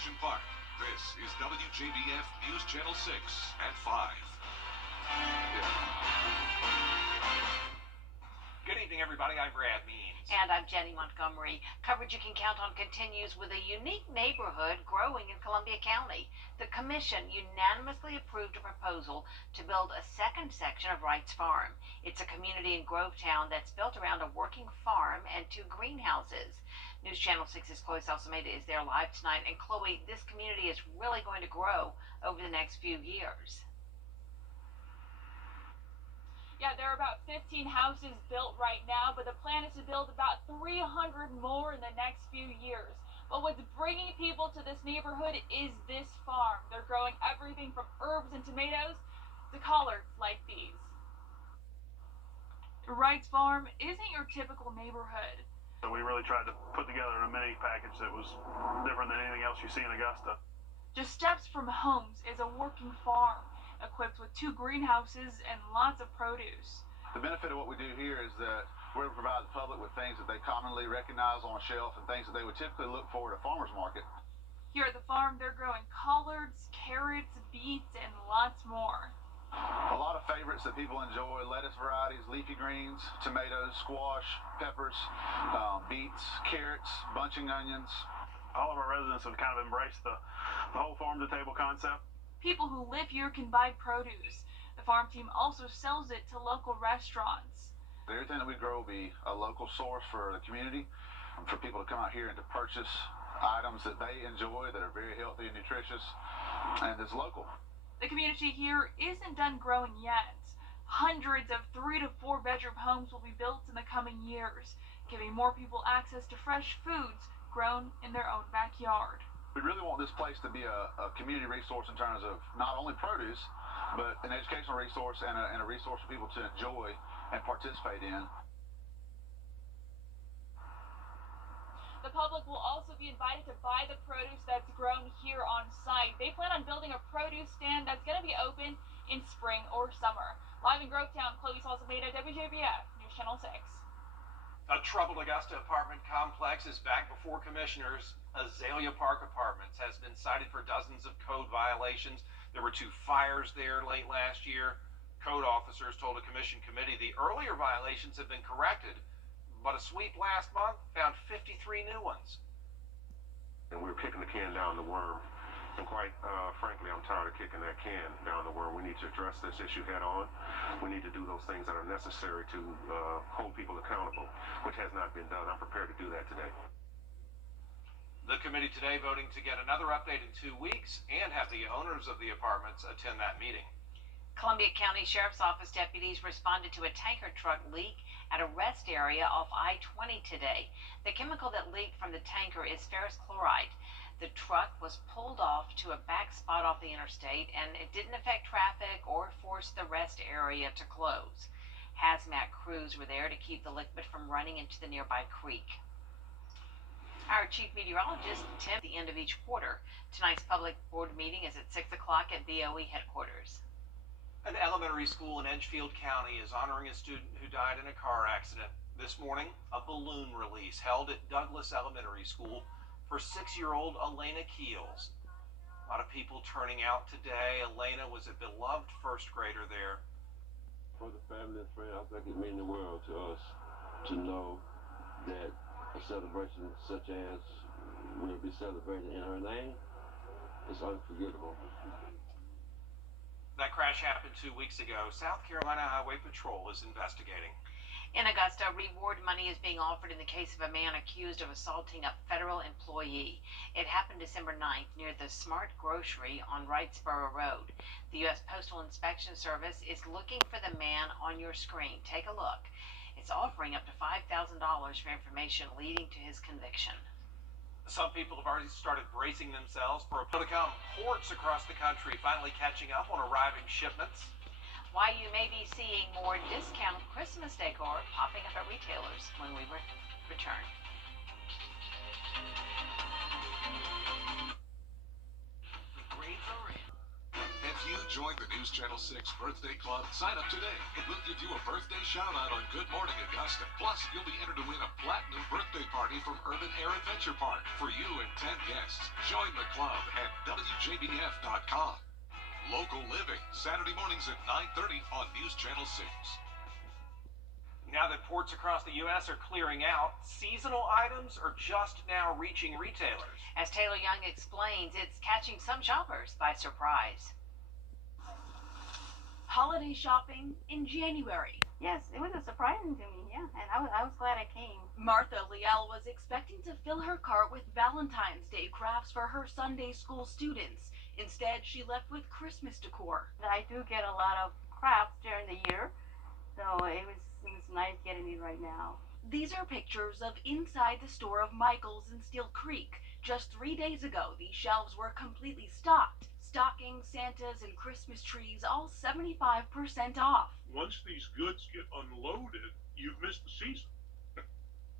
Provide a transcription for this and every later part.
Television Park. This is WJBF News Channel 6 at 5. Good evening, everybody. I'm Brad Means. And I'm Jenny Montgomery. Coverage you can count on continues with a unique neighborhood growing in Columbia County. The commission unanimously approved a proposal to build a second section of Wright's Farm. It's a community in Grovetown that's built around a working farm and 2 greenhouses. News Channel 6's Chloe Salsameda is there live tonight. And Chloe, this community is really going to grow over the next few years. Yeah, there are about 15 houses built right now, but the plan is to build about 300 more in the next few years. But what's bringing people to this neighborhood is this farm. They're growing everything from herbs and tomatoes to collards like these. Wright's Farm isn't your typical neighborhood. So we really tried to put together a mini package that was different than anything else you see in Augusta. Just steps from homes is a working farm, equipped with 2 greenhouses and lots of produce. The benefit of what we do here is that we're able to provide the public with things that they commonly recognize on a shelf and things that they would typically look for at a farmer's market. Here at the farm, they're growing collards, carrots, beets, and lots more. A lot of favorites that people enjoy: lettuce varieties, leafy greens, tomatoes, squash, peppers, beets, carrots, bunching onions. All of our residents have kind of embraced the whole farm-to-table concept. People who live here can buy produce. The farm team also sells it to local restaurants. Everything that we grow will be a local source for the community, for people to come out here and to purchase items that they enjoy, that are very healthy and nutritious, and it's local. The community here isn't done growing yet. Hundreds of 3 to 4 bedroom homes will be built in the coming years, giving more people access to fresh foods grown in their own backyard. We really want this place to be a community resource in terms of not only produce, but an educational resource and a resource for people to enjoy and participate in. The public will also be invited to buy the produce that's grown here on site. They plan on building a produce stand that's going to be open in spring or summer. Live in Grovetown, Chloe Salsameda, WJBF News Channel 6. A troubled Augusta apartment complex is back before commissioners. Azalea Park Apartments has been cited for dozens of code violations. There were 2 fires there late last year. Code officers told a commission committee the earlier violations have been corrected, but a sweep last month found 53 new ones. And we're kicking the can down the worm. And quite frankly, I'm tired of kicking that can down the worm. We need to address this issue head on. We need to do those things that are necessary to hold people accountable, which has not been done. I'm prepared to do that today. The committee today voting to get another update in 2 weeks and have the owners of the apartments attend that meeting. Columbia County Sheriff's Office deputies responded to a tanker truck leak at a rest area off I-20 today. The chemical that leaked from the tanker is ferrous chloride. The truck was pulled off to a back spot off the interstate, and it didn't affect traffic or force the rest area to close. Hazmat crews were there to keep the liquid from running into the nearby creek. Our chief meteorologist at the end of each quarter. Tonight's public board meeting is at 6 o'clock at BOE headquarters. An elementary school in Edgefield County is honoring a student who died in a car accident. This morning, a balloon release held at Douglas Elementary School for 6-year-old Elena Keels. A lot of people turning out today. Elena was a beloved first grader there. For the family and friends, I think it means the world to us to know that a celebration such as will be celebrated in her name is unforgettable. That crash happened 2 weeks ago. South Carolina Highway Patrol is investigating. In Augusta, reward money is being offered in the case of a man accused of assaulting a federal employee. It happened December 9th near the Smart Grocery on Wrightsboro Road. The U.S. Postal Inspection Service is looking for the man on your screen. Take a look. It's offering up to $5,000 for information leading to his conviction. Some people have already started bracing themselves for a to come. Ports across the country finally catching up on arriving shipments. Why you may be seeing more discount Christmas decor popping up at retailers when we return. The grades are in. That's Join the News Channel 6 Birthday Club. Sign up today, and we'll give you a birthday shout-out on Good Morning Augusta. Plus, you'll be entered to win a platinum birthday party from Urban Air Adventure Park for you and 10 guests. Join the club at WJBF.com. Local Living, Saturday mornings at 9:30 on News Channel 6. Now that ports across the U.S. are clearing out, seasonal items are just now reaching retailers. As Taylor Young explains, it's catching some shoppers by surprise. Holiday shopping in January. Yes, it was a surprising to me, yeah, and I was glad I came. Martha Liel was expecting to fill her cart with Valentine's Day crafts for her Sunday school students. Instead, she left with Christmas decor. I do get a lot of crafts during the year, so it was nice getting it right now. These are pictures of inside the store of Michael's in Steel Creek. Just 3 days ago, these shelves were completely stocked. Stockings, Santas, and Christmas trees, all 75% off. Once these goods get unloaded, you've missed the season.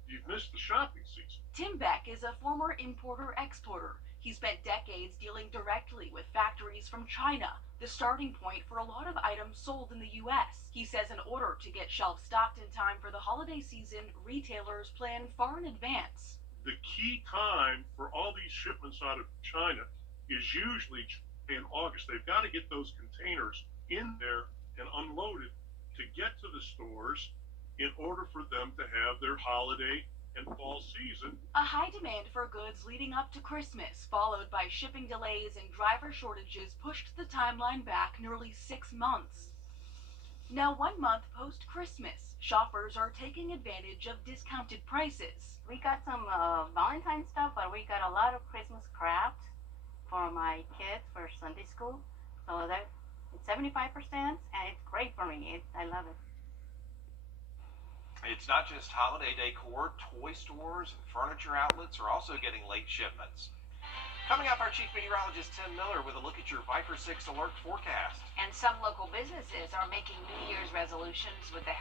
You've missed the shopping season. Tim Beck is a former importer-exporter. He spent decades dealing directly with factories from China, the starting point for a lot of items sold in the U.S. He says in order to get shelves stocked in time for the holiday season, retailers plan far in advance. The key time for all these shipments out of China is usually in August. They've got to get those containers in there and unloaded to get to the stores in order for them to have their holiday and fall season. A high demand for goods leading up to Christmas, followed by shipping delays and driver shortages, pushed the timeline back nearly 6 months. Now, 1 month post-Christmas, shoppers are taking advantage of discounted prices. We got some Valentine stuff, but we got a lot of Christmas crafts for my kids for Sunday school. So that it's 75%, and it's great for me. I love it. It's not just holiday decor. Toy stores and furniture outlets are also getting late shipments. Coming up, our Chief Meteorologist Tim Miller with a look at your Viper 6 alert forecast. And some local businesses are making New Year's resolutions with the